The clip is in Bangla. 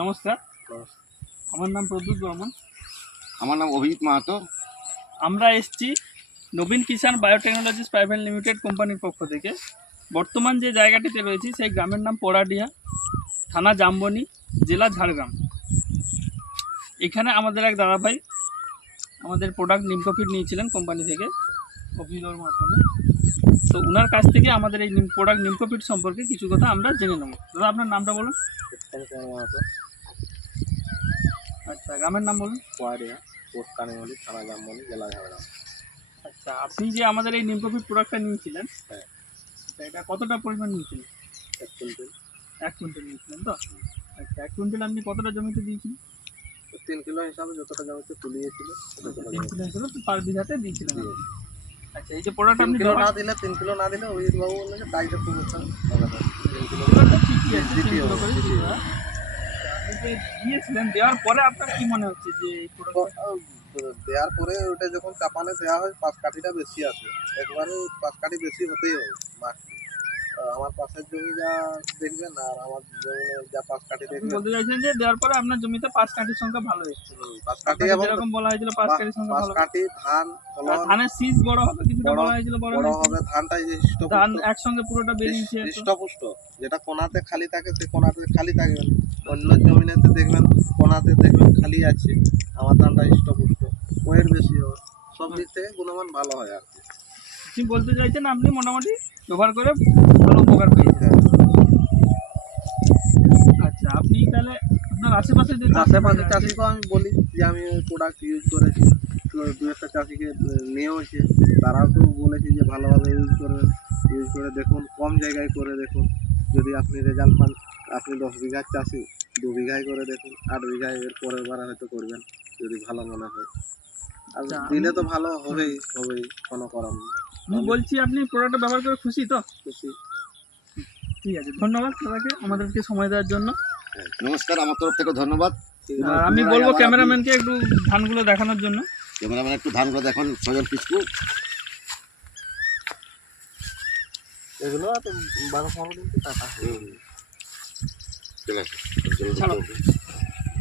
নমস্কার, আমার নাম প্রদ্যুৎ বর্মন। আমার নাম অভিজিৎ মাহাতো। আমরা এসছি নবীন কিষাণ বায়োটেকনোলজিস প্রাইভেট লিমিটেড কোম্পানির পক্ষ থেকে। বর্তমান যে জায়গাটিতে রয়েছি সেই গ্রামের নাম পোড়াডিহা, থানা জামবনি, জেলা ঝাড়গ্রাম। এখানে আমাদের এক দাদাভাই আমাদের প্রোডাক্ট নিমকোফিট নিয়েছিলেন কোম্পানি থেকে অভিযোগের মাধ্যমে। তো ওনার কাছ থেকে আমাদের এই প্রোডাক্ট নিমকোফিট সম্পর্কে কিছু কথা আমরা জেনে নেব। দাদা, আপনার নামটা বলুন। আচ্ছা, গ্রামের নাম বলুন। পোড়াডিহা, পোস্ট কানিমলি, থানা জামবনি, জেলা ঝাড়গ্রাম। আচ্ছা, আপনি যে আমাদের এই নিমকোফিট প্রোডাক্টটা নিয়েছিলেন, হ্যাঁ, এটা কতটা পরিমাণ নিয়েছিলেন? 1 কুইন্টাল। 1 কুইন্টাল নিয়েছিলেন তো? আচ্ছা, 1 কুইন্টাল আপনি কতটা জমিতে দিয়েছিলেন? 3 কিলো হিসাবে যতটা জমিতে তুলিয়েছিল 3 কিলো হিসেবে পার বিঘাতে দিয়েছিলেন। আচ্ছা, এই যে প্রোডাক্ট আপনি 3 কিলো না দিলে অভিজিৎ বাবু বললেন যে দায়িত্ব খুব একটা আলাদা। 3 কিলো ঠিকই আছে, 3 কিলো করে দিতে হয়। আপনি যে দিয়েছিলেন, দেওয়ার পরে আপনার কি মনে হচ্ছে যে এই প্রোডাক্ট দেওয়ার পরে ওটা যখন চাপানে দেওয়া হয় পাঁচ কাঠিটা বেশি আসে, একবারে পাঁচ কাঠি বেশি হতেই হবে মাছ। আমার পাশের জমি যা দেখবেন আর আমার জমিনে যা পাঁচ কাঠি দেখবেন, বলতে চাইছেন যে দেওয়ার পরে আপনার জমিতে 5 কাঠির সংখ্যা ভালো এসেছে? পাঁচ কাঠি এবং যেরকম বলা হয়েছিল 5 কাঠির সংখ্যা পাঁচ ভালো। কাঠি ধান ফলন ধানের শীষ বড় হবে, কিছুটা বলা হয়েছিল বড় হবে, ধানটা ধান একসঙ্গে পুরোটা বেরিয়েছে। হৃষ্টপুষ্ট, যেটা কোনাতে খালি থাকে সে কোনাতে খালি থাকবে, অন্য জমিনেতে দেখবেন কোনাতে দেখবেন খালি আছে। আমার ধানটা হৃষ্টপুষ্ট, ওয়েট বেশি হবে, সব দিক থেকে গুণমান ভালো হয় আর কি। আপনি বলতে চাইছেন আপনি মোটামুটি ব্যবহার করে ভালো উপকার পেয়েছেন। আচ্ছা, আপনি তাহলে আপনার আশেপাশে যে চাষিকেও আমি বলি যে আমি ওই প্রোডাক্ট ইউজ করেছি, তো দু একটা চাষিকে নিয়েওছে, তারাও তো বলেছে যে ভালোভাবে ইউজ করবেন, ইউজ করে দেখুন, কম জায়গায় করে দেখুন। যদি আপনি রেজাল্ট পান, আপনি 10 বিঘার চাষি 2 বিঘায় করে দেখুন, 8 বিঘায় এর পরের বার হয়তো করবেন যদি ভালো মনে হয়। আর দিলে তো ভালো হবেই, কোনো করার নেই। আমি বলছি আপনি প্রোডাক্টটা ব্যবহার করে খুশি তো? খুশি। ঠিক আছে, ধন্যবাদ দাদাকে আমাদেরকে সময় দেওয়ার জন্য। নমস্কার, আমার তরফ থেকে ধন্যবাদ। আমি বলবো ক্যামেরাম্যানকে একটু ধানগুলো দেখানোর জন্য। ক্যামেরাম্যান একটু ধানগুলো দেখুন, সজল পিছকু। এগুলো তো 12-15 দিন তো টাকা ঠিক আছে। ছাড়ো।